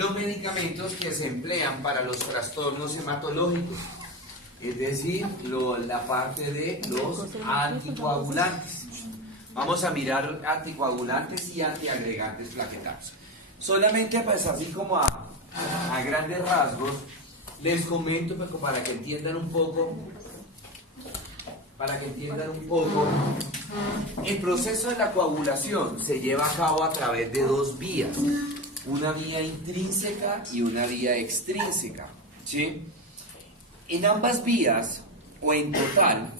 los medicamentos que se emplean para los trastornos hematológicos, es decir, la parte de los anticoagulantes. Vamos a mirar anticoagulantes y antiagregantes plaquetarios. Solamente pues así como a grandes rasgos, les comento para que entiendan un poco, el proceso de la coagulación se lleva a cabo a través de dos vías, una vía intrínseca y una vía extrínseca, ¿sí? En ambas vías, o en total,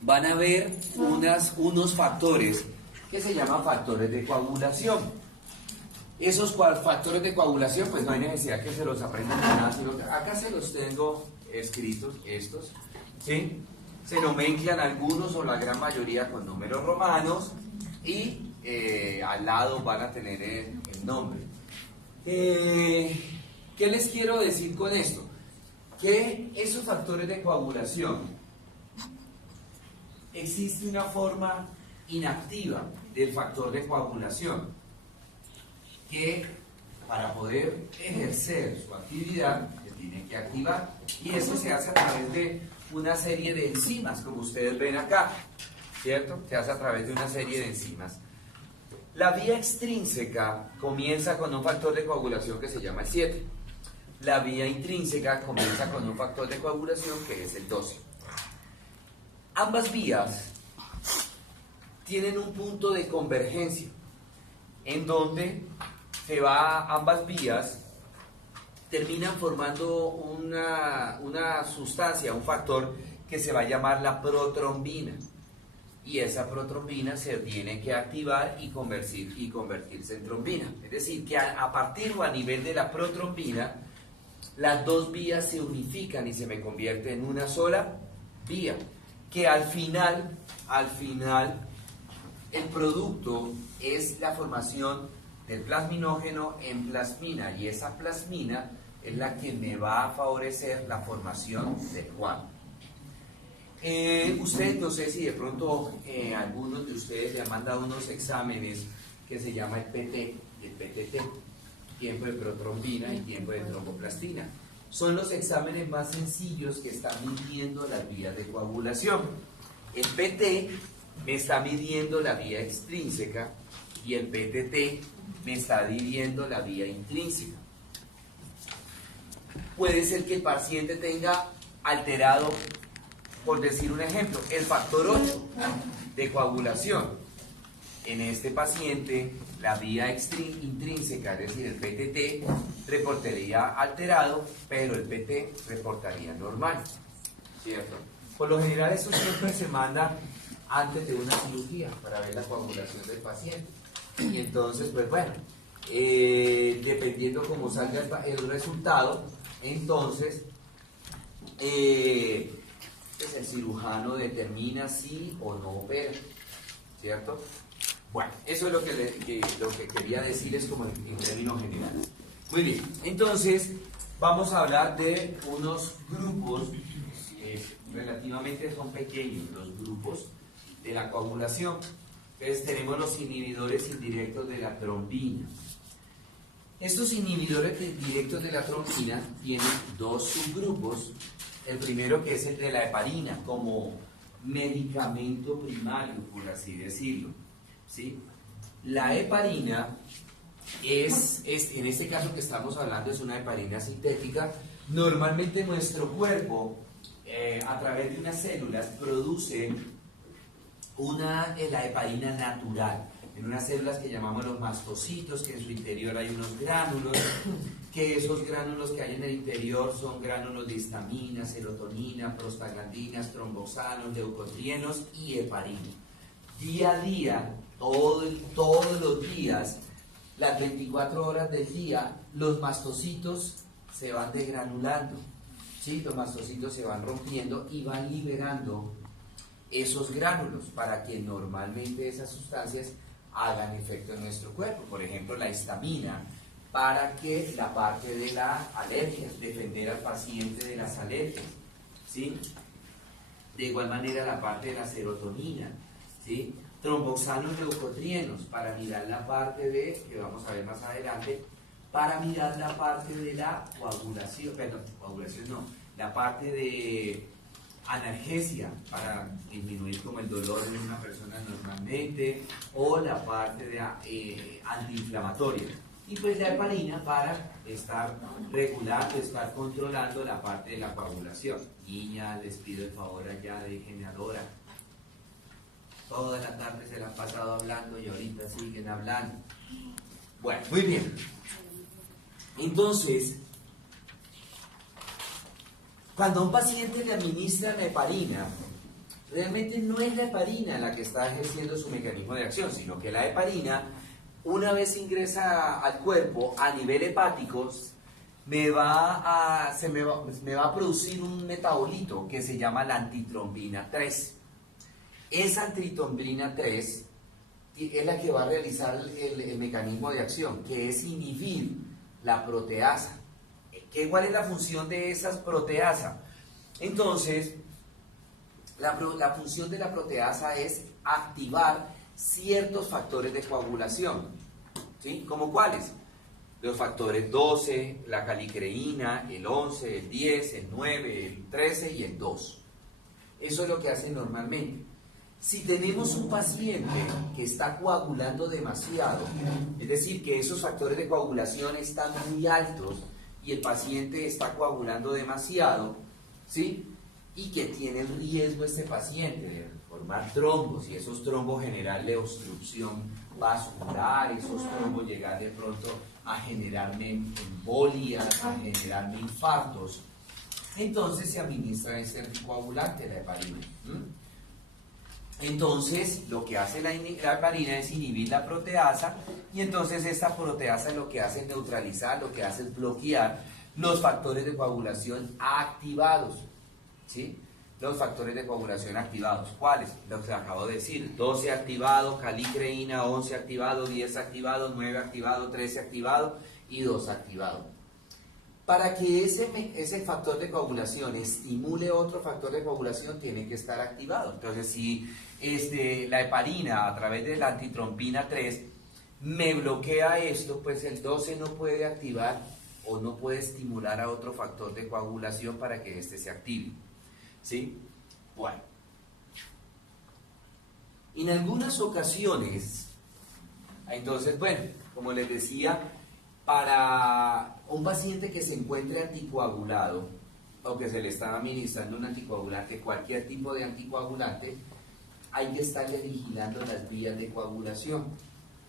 van a haber unos factores que se llaman factores de coagulación. Esos factores de coagulación, pues no hay necesidad que se los aprendan nada, sino que acá se los tengo escritos, estos, ¿sí? Se nomenclan algunos o la gran mayoría con números romanos y al lado van a tener el nombre. ¿Qué les quiero decir con esto? Que esos factores de coagulación, existe una forma inactiva del factor de coagulación que para poder ejercer su actividad se tiene que activar, y eso se hace a través de una serie de enzimas, como ustedes ven acá, ¿cierto? Se hace a través de una serie de enzimas. La vía extrínseca comienza con un factor de coagulación que se llama el 7. La vía intrínseca comienza con un factor de coagulación que es el 12. Ambas vías tienen un punto de convergencia en donde ambas vías terminan formando una sustancia, un factor que se va a llamar la protrombina, y esa protrombina se tiene que activar y convertirse en trombina. Es decir, que a partir o a nivel de la protrombina, las dos vías se unifican y se me convierte en una sola vía, que al final el producto es la formación del plasminógeno en plasmina, y esa plasmina es la que me va a favorecer la formación de coágulos. Ustedes, no sé si de pronto algunos de ustedes le han mandado unos exámenes que se llama el PT y el PTT, tiempo de protrombina y tiempo de tromboplastina. Son los exámenes más sencillos que están midiendo las vías de coagulación. El PT me está midiendo la vía extrínseca y el PTT me está midiendo la vía intrínseca. Puede ser que el paciente tenga alterado, por decir un ejemplo, el factor 8 de coagulación. En este paciente, la vía intrínseca, es decir, el PTT, reportaría alterado, pero el PT reportaría normal, ¿cierto? Por lo general, eso siempre se manda antes de una cirugía para ver la coagulación del paciente. Y entonces, pues bueno, dependiendo cómo salga el resultado, entonces pues el cirujano determina si o no opera, ¿cierto? Bueno, eso es lo que quería decirles como en términos generales. Muy bien, entonces vamos a hablar de unos grupos, relativamente son pequeños los grupos de la coagulación. Entonces tenemos los inhibidores indirectos de la trombina. Estos inhibidores directos de la trombina tienen dos subgrupos. El primero, que es el de la heparina, como medicamento primario, por así decirlo, ¿sí? La heparina en este caso que estamos hablando, es una heparina sintética. Normalmente nuestro cuerpo, a través de unas células, produce la heparina natural, en unas células que llamamos los mastocitos, que en su interior hay unos gránulos, que esos gránulos que hay en el interior son gránulos de histamina, serotonina, prostaglandinas, tromboxanos, leucotrienos y heparina. Día a día, todos los días, las 24 horas del día, los mastocitos se van degranulando, ¿sí? Los mastocitos se van rompiendo y van liberando esos gránulos para que normalmente esas sustancias hagan efecto en nuestro cuerpo. Por ejemplo, la histamina, para que la parte de la alergia, defender al paciente de las alergias, ¿sí? De igual manera la parte de la serotonina, ¿sí? Tromboxanos leucotrienos, para mirar la parte que vamos a ver más adelante, para mirar la parte de la coagulación, perdón, coagulación no, la parte de analgesia para disminuir como el dolor en una persona normalmente, o la parte de antiinflamatoria. Y pues la heparina para estar regulando, estar controlando la parte de la coagulación. Niñas, les pido el favor allá, dejen ahora. Toda la tarde se la han pasado hablando y ahorita siguen hablando. Bueno, muy bien. Entonces, cuando a un paciente le administran la heparina, realmente no es la heparina la que está ejerciendo su mecanismo de acción, sino que la heparina, una vez ingresa al cuerpo a nivel hepático, me va a producir un metabolito que se llama la antitrombina 3. Esa antitrombina 3 es la que va a realizar el mecanismo de acción, que es inhibir la proteasa. ¿Cuál es la función de esas proteasas? Entonces, la función de la proteasa es activar ciertos factores de coagulación. ¿Sí? ¿Como cuáles? Los factores 12, la calicreína, el 11, el 10, el 9, el 13 y el 2. Eso es lo que hace normalmente. Si tenemos un paciente que está coagulando demasiado, es decir, que esos factores de coagulación están muy altos y el paciente está coagulando demasiado, ¿sí? Y que tiene el riesgo este paciente de formar trombos, y esos trombos generarle obstrucción vascular, esos trombos llegar de pronto a generarme embolias, a generarme infartos, entonces se administra este anticoagulante, la heparina. Entonces, lo que hace la heparina es inhibir la proteasa, y entonces esta proteasa lo que hace es neutralizar, lo que hace es bloquear los factores de coagulación activados, ¿sí? Los factores de coagulación activados, ¿cuáles? Los que acabo de decir: 12 activado, calicreína, 11 activado, 10 activado, 9 activado, 13 activado y 2 activado. Para que ese factor de coagulación estimule otro factor de coagulación, tiene que estar activado. Entonces, si la heparina a través de la antitrombina 3 me bloquea esto, pues el 12 no puede activar o no puede estimular a otro factor de coagulación para que este se active. ¿Sí? Bueno. En algunas ocasiones, entonces, bueno, como les decía, para un paciente que se encuentre anticoagulado o que se le está administrando un anticoagulante, cualquier tipo de anticoagulante, hay que estarle vigilando las vías de coagulación,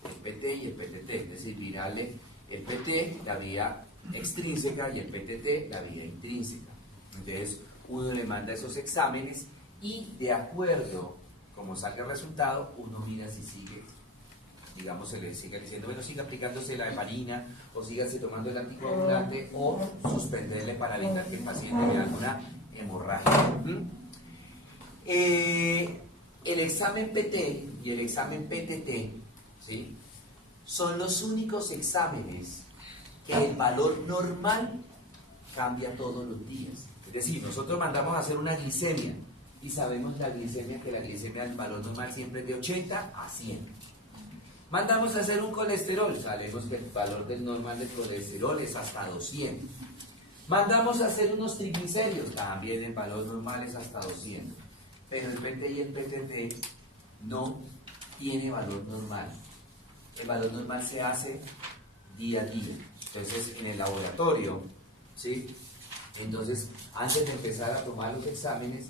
el PT y el PTT, es decir, mirarle el PT, la vía extrínseca, y el PTT, la vía intrínseca. Entonces, uno le manda esos exámenes y de acuerdo como salga el resultado, uno mira si sigue, digamos, se le sigue diciendo, bueno, siga aplicándose la heparina, o sígase tomando el anticoagulante, o suspenderle para evitar que el paciente vea alguna hemorragia. El examen PT y el examen PTT, ¿sí?, son los únicos exámenes que el valor normal cambia todos los días. Es decir, nosotros mandamos a hacer una glicemia y sabemos que la glicemia del valor normal siempre es de 80 a 100. Mandamos a hacer un colesterol, sabemos que el valor del normal del colesterol es hasta 200. Mandamos a hacer unos triglicéridos, también el valor normal es hasta 200. Pero el PT y el PTT no tiene valor normal. El valor normal se hace día a día. Entonces, en el laboratorio, ¿sí?, entonces, antes de empezar a tomar los exámenes,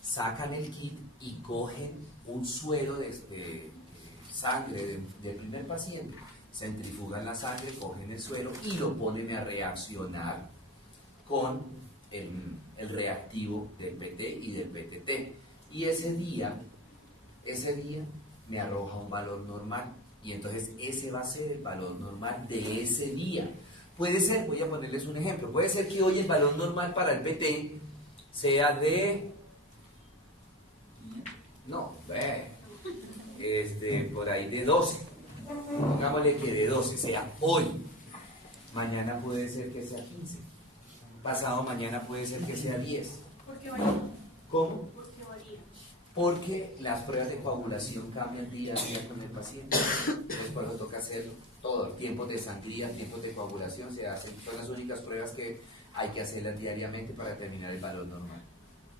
sacan el kit y cogen un suero de sangre del primer paciente, centrifugan la sangre, cogen el suero y lo ponen a reaccionar con el reactivo del PT y del PTT. Y ese día me arroja un valor normal. Y entonces ese va a ser el valor normal de ese día. Puede ser, voy a ponerles un ejemplo, puede ser que hoy el valor normal para el PT sea de... por ahí de 12. Pongámosle que de 12 sea hoy. Mañana puede ser que sea 15. Pasado mañana puede ser que sea 10. ¿Por qué varía? ¿Cómo? ¿Por qué varía? Porque las pruebas de coagulación cambian día a día con el paciente. Entonces por eso toca hacerlo todo, tiempos de sangría, tiempos de coagulación se hacen, son las únicas pruebas que hay que hacerlas diariamente para determinar el valor normal.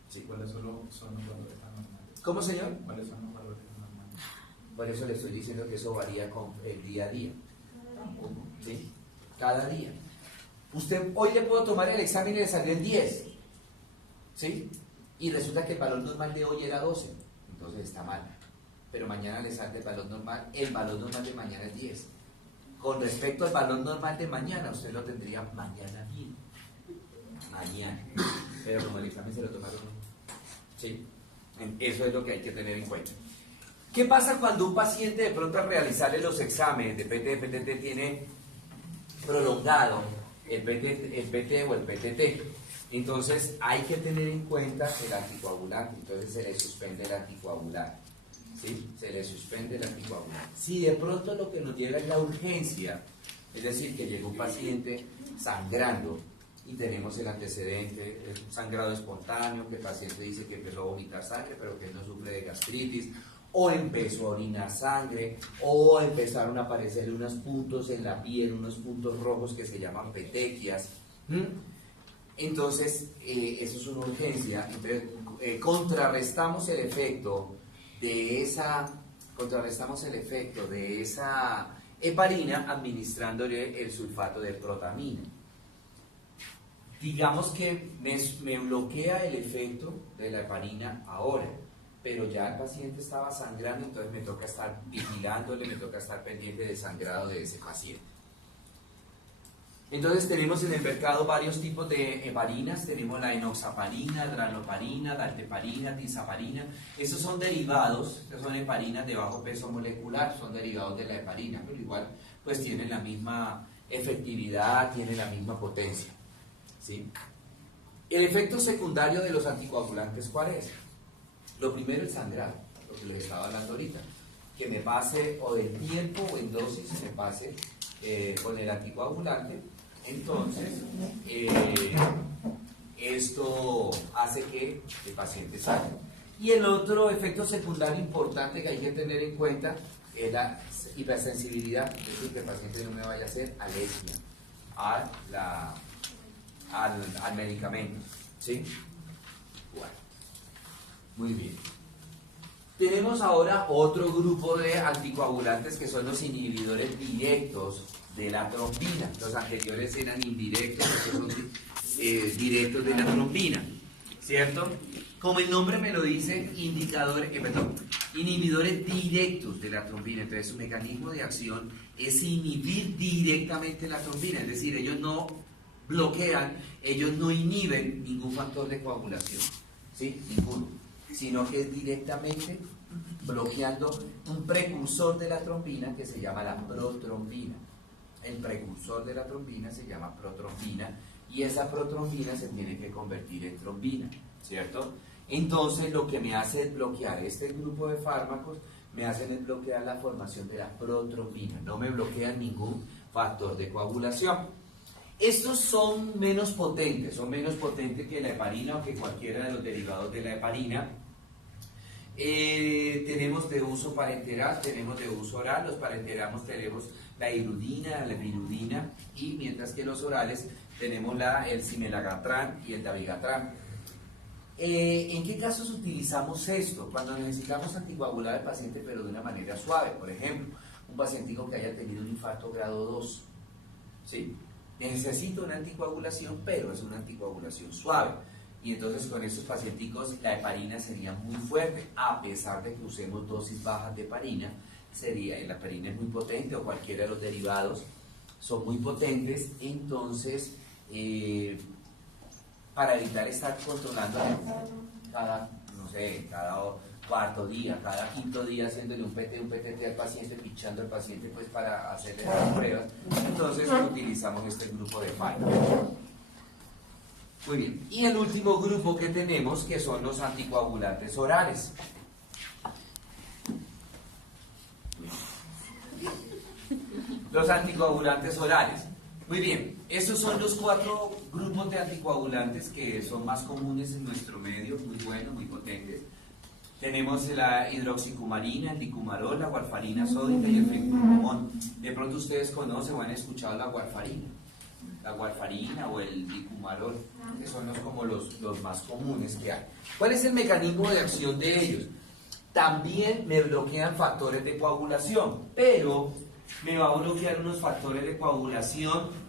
¿Sí? ¿Cuáles son los valores anormales? ¿Cómo, señor? ¿Cuáles son los valores anormales? Por eso le estoy diciendo que eso varía con el día a día. ¿Sí? Cada día. Usted hoy le puedo tomar el examen y le salió en 10. ¿Sí? Y resulta que el valor normal de hoy era 12. Entonces está mal. Pero mañana le sale el valor normal de mañana es 10. Con respecto al valor normal de mañana, usted lo tendría mañana bien. Mañana. Pero como el examen se lo tomaron. ¿Sí? Eso es lo que hay que tener en cuenta. ¿Qué pasa cuando un paciente de pronto al realizarle los exámenes de PTT tiene prolongado el PT o el PTT? Entonces hay que tener en cuenta el anticoagulante, entonces se le suspende el anticoagulante. ¿Sí? Se le suspende el anticoagulante. Si de pronto lo que nos llega es la urgencia, es decir, que llega un paciente sangrando y tenemos el antecedente, el sangrado espontáneo, que el paciente dice que empezó a vomitar sangre, pero que no sufre de gastritis, o empezó a orinar sangre, o empezaron a aparecer unos puntos en la piel, unos puntos rojos que se llaman petequias. Entonces, eso es una urgencia. Entonces, contrarrestamos el efecto de esa heparina administrándole el sulfato de protamina. Digamos que me bloquea el efecto de la heparina ahora, pero ya el paciente estaba sangrando, entonces me toca estar vigilándole, me toca estar pendiente del sangrado de ese paciente. Entonces tenemos en el mercado varios tipos de heparinas, tenemos la enoxaparina, draloparina, dalteparina, tisaparina. Esos son derivados, estas son heparinas de bajo peso molecular, son derivados de la heparina, pero igual pues tienen la misma efectividad, tienen la misma potencia. ¿Sí? El efecto secundario de los anticoagulantes, ¿cuál es? Lo primero, el sangrado, lo que les estaba hablando ahorita, que me pase o del tiempo o en dosis me pase con el anticoagulante. Entonces, esto hace que el paciente salga. Y el otro efecto secundario importante que hay que tener en cuenta es la hipersensibilidad, es decir, que el paciente no me vaya a hacer alergia al medicamento. ¿Sí? Bueno, muy bien. Tenemos ahora otro grupo de anticoagulantes que son los inhibidores directos de la trombina. Los anteriores eran indirectos, estos son directos de la trombina, ¿cierto? Como el nombre me lo dice, inhibidores directos de la trombina. Entonces su mecanismo de acción es inhibir directamente la trombina, es decir, ellos no bloquean, ellos no inhiben ningún factor de coagulación, ¿sí? Ninguno, sino que es directamente bloqueando un precursor de la trombina que se llama la protrombina. El precursor de la trombina se llama protrombina y esa protrombina se tiene que convertir en trombina, ¿cierto? Entonces lo que me hace es bloquear este grupo de fármacos, me hacen es bloquear la formación de la protrombina, no me bloquean ningún factor de coagulación. Estos son menos potentes que la heparina o que cualquiera de los derivados de la heparina. Tenemos de uso parenteral, tenemos de uso oral. Los parenterales tenemos la hirudina, la virudina, y mientras que los orales tenemos el cimelagatrán y el dabigatran. ¿En qué casos utilizamos esto? Cuando necesitamos anticoagular al paciente pero de una manera suave. Por ejemplo, un pacientico que haya tenido un infarto grado 2, ¿sí? Necesita una anticoagulación, pero es una anticoagulación suave. Y entonces con estos pacienticos la heparina sería muy fuerte, a pesar de que usemos dosis bajas de heparina, la heparina es muy potente, o cualquiera de los derivados son muy potentes. Entonces, para evitar estar controlando cada cuarto día, cada quinto día, haciéndole un PTT al paciente, pichando al paciente pues para hacerle las pruebas, entonces utilizamos este grupo de fármacos. Muy bien, y el último grupo que tenemos, que son los anticoagulantes orales. Los anticoagulantes orales. Muy bien, estos son los 4 grupos de anticoagulantes que son más comunes en nuestro medio, muy buenos, muy potentes. Tenemos la hidroxicumarina, el dicumarol, la warfarina sódica y el fenfluramón. De pronto ustedes conocen o han escuchado la warfarina o el dicumarol, que son como los más comunes que hay. ¿Cuál es el mecanismo de acción de ellos? También me bloquean factores de coagulación, pero me va a bloquear unos factores de coagulación,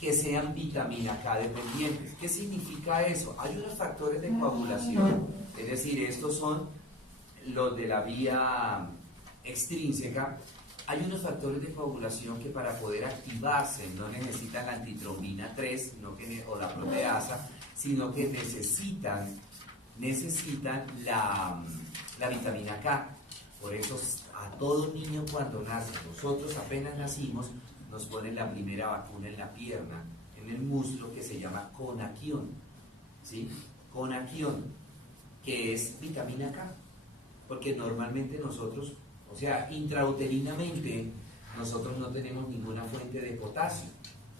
que sean vitamina K dependientes. ¿Qué significa eso? Hay unos factores de coagulación, es decir, estos son los de la vía extrínseca. Hay unos factores de coagulación que para poder activarse no necesitan la antitrombina 3 o la proteasa, sino que necesitan la vitamina K. Por eso a todo niño cuando nace, nosotros apenas nacimos, nos ponen la primera vacuna en la pierna, en el muslo, que se llama conaquión, ¿sí? Conaquión, que es vitamina K, porque normalmente nosotros, o sea, intrauterinamente, nosotros no tenemos ninguna fuente de potasio,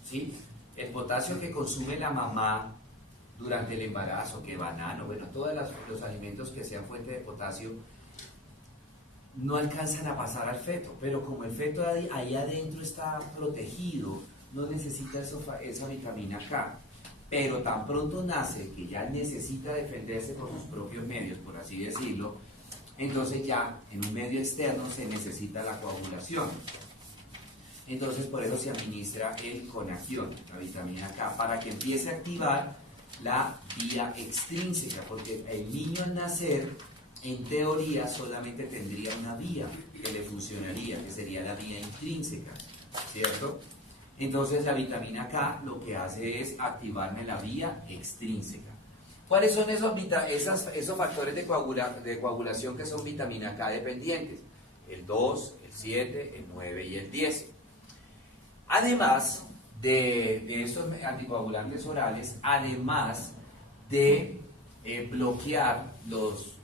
¿sí? El potasio que consume la mamá durante el embarazo, que banano, bueno, todos los alimentos que sean fuente de potasio, no alcanzan a pasar al feto, pero como el feto ahí adentro está protegido, no necesita esa vitamina K, pero tan pronto nace que ya necesita defenderse por sus propios medios, por así decirlo, entonces ya en un medio externo se necesita la coagulación. Entonces por eso se administra el conaquión, la vitamina K, para que empiece a activar la vía extrínseca, porque el niño al nacer, en teoría, solamente tendría una vía que le funcionaría, que sería la vía intrínseca, ¿cierto? Entonces la vitamina K lo que hace es activarme la vía extrínseca. ¿Cuáles son esos factores de coagulación que son vitamina K dependientes? El 2, el 7, el 9 y el 10. Además de estos anticoagulantes orales, además de bloquear los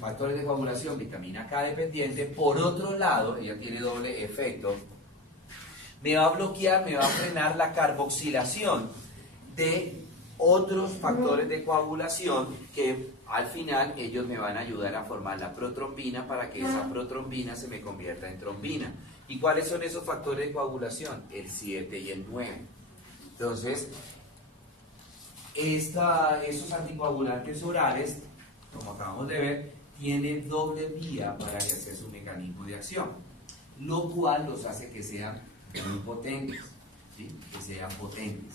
factores de coagulación, vitamina K dependiente, por otro lado, ella tiene doble efecto, me va a bloquear, me va a frenar la carboxilación de otros factores de coagulación que al final ellos me van a ayudar a formar la protrombina para que esa protrombina se me convierta en trombina. ¿Y cuáles son esos factores de coagulación? El 7 y el 9. Entonces, esos anticoagulantes orales, como acabamos de ver, tienen doble vía para ejercer su mecanismo de acción, lo cual los hace que sean muy potentes, ¿sí? Que sean potentes.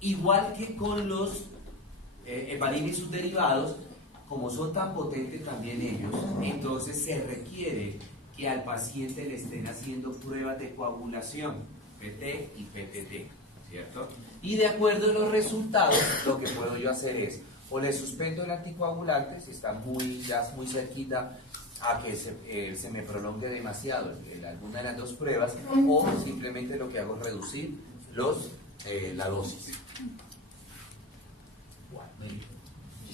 Igual que con los heparina y sus derivados, como son tan potentes también ellos, entonces se requiere que al paciente le estén haciendo pruebas de coagulación, PT y PTT, ¿cierto? Y de acuerdo a los resultados, lo que puedo yo hacer es, o le suspendo el anticoagulante, si está ya muy cerquita a que se me prolongue demasiado alguna de las dos pruebas, o simplemente lo que hago es reducir la dosis.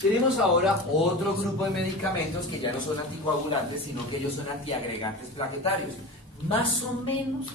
Tenemos ahora otro grupo de medicamentos que ya no son anticoagulantes, sino que ellos son antiagregantes plaquetarios. Más o menos